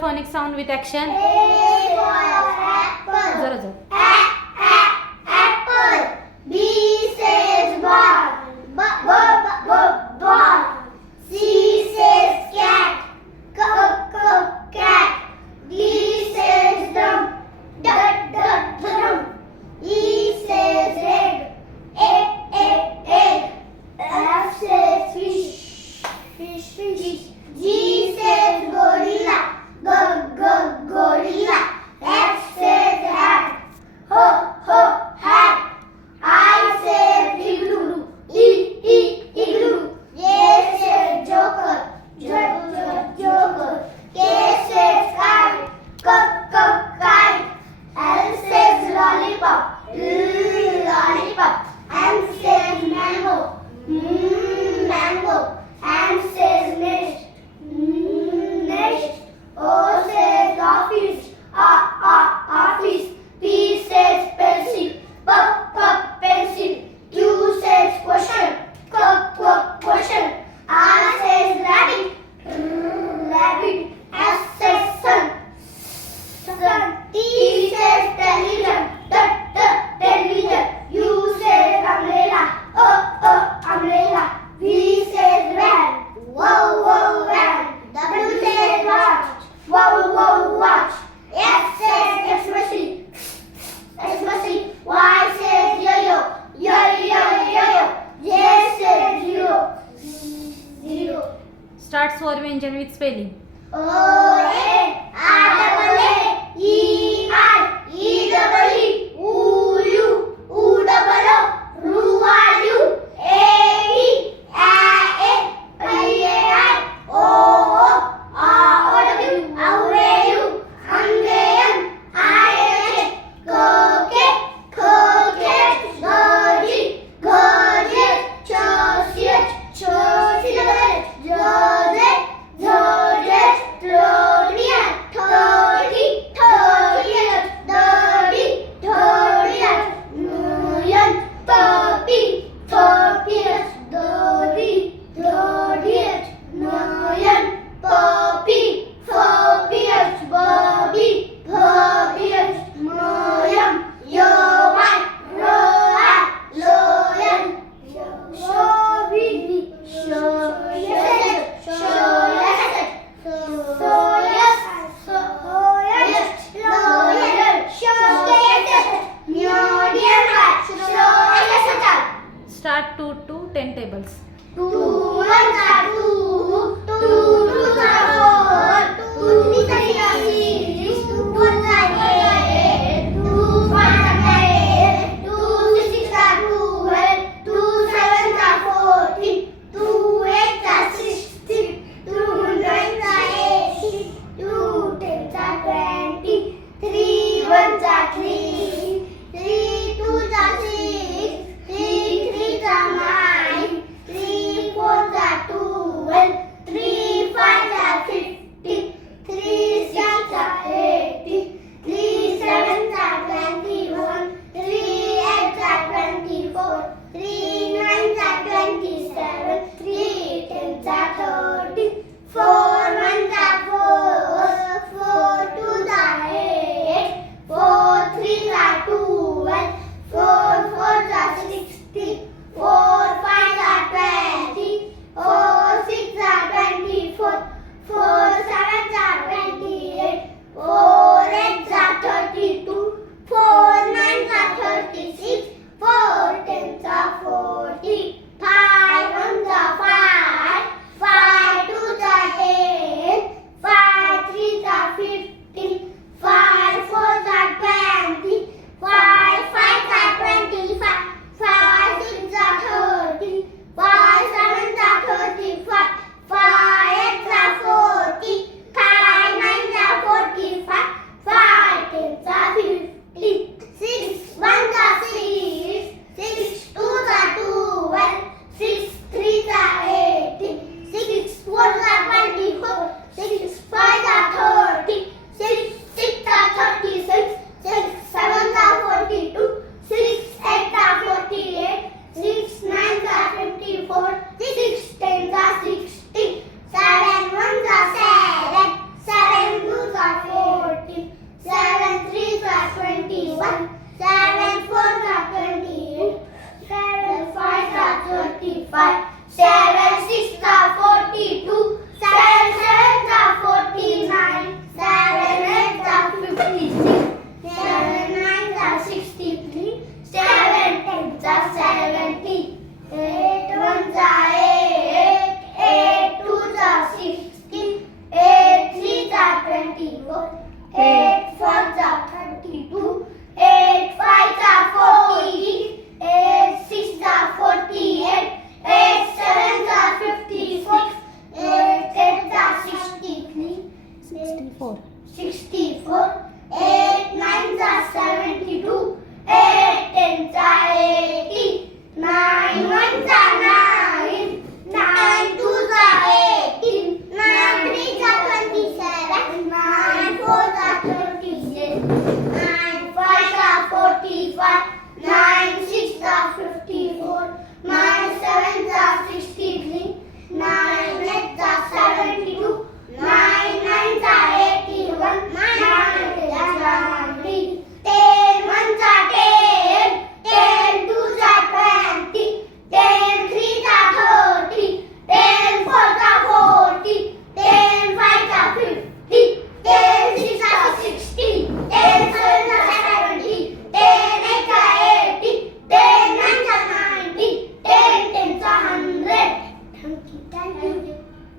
phonics sound with action. A for apple. जरा जरा. Apple. B says ball. Ball. C says cat. Cat. D says drum. Drum. E says egg. Egg. F says fish. G says gorilla. Gorilla. H says hat. Hat. I says igloo. Igloo. J says joker. Joker. K says kite. Kite. L says lollipop. Lollipop. M says mango. Mango. N says nest. Nest. O says office. Office. P says pencil. Pencil. Q says question. Question. R says rabbit. Rabbit. S says sun. T says television. Television. U says umbrella. Umbrella. V says van. Van. W says watch. Watch. X says Xmas. Y says yo-yo. J says zero. Start swar vyanjan with spelling. Start 2 to 10 tables. 2 ones are 2, 2 twos are 4, 2 threes are 6, 2 fours are 8, 2 fives are 10, 2 sixes are 12, 2 sevens are 14, 2 eights are 16, 2 nines are 18, 2 tens are 20, 3 ones are 3, 3 twos are 6, 3 threes are 9, 3 fours are 12, 3 fives are 50, 3 sixes are 80, 3 sevens are 21, 3 eights are 24, 3 nines are 27, 3 tens are 30, 4 ones are 4, 4 twos are 8, 4 threes are 12, 4 fours are 16, 4 fives are 20, 4 sixes are 24, 4 sevens are 28, 4 eights are 32, 4 nines are 36, 4 tens are 40. 45. 7 6 are 42. 7 7 are 49. 7 8 are 56. 7 9 are 63. 7 10 are 70. 8 1 are 8. 8 2 are 16. 8 3 are 24. 8 4 are 32. 8 5 are 40. 8 6 are 48. 8 7 are 56. 8 8 are 63. 64. 64. 8 9 are 72. 8 10 are 80. 9 1 are 9. 9 2 are 18. 9 3 are 27. 9 4 are 28. 9 5 are 45. 9 6 are 54. 9 7 are 63. 9 8 are 72. 9 9 are 81. 9 8 are 90. 10 1 are 10. 10 2 are 20. 10 3 are 30. 10 4 are 40. 10 5 are 50. 10 6 are 60. 10 7 are 70. 10 8 are 80. 10 9 are 90. 10 10 are 100. Thank you.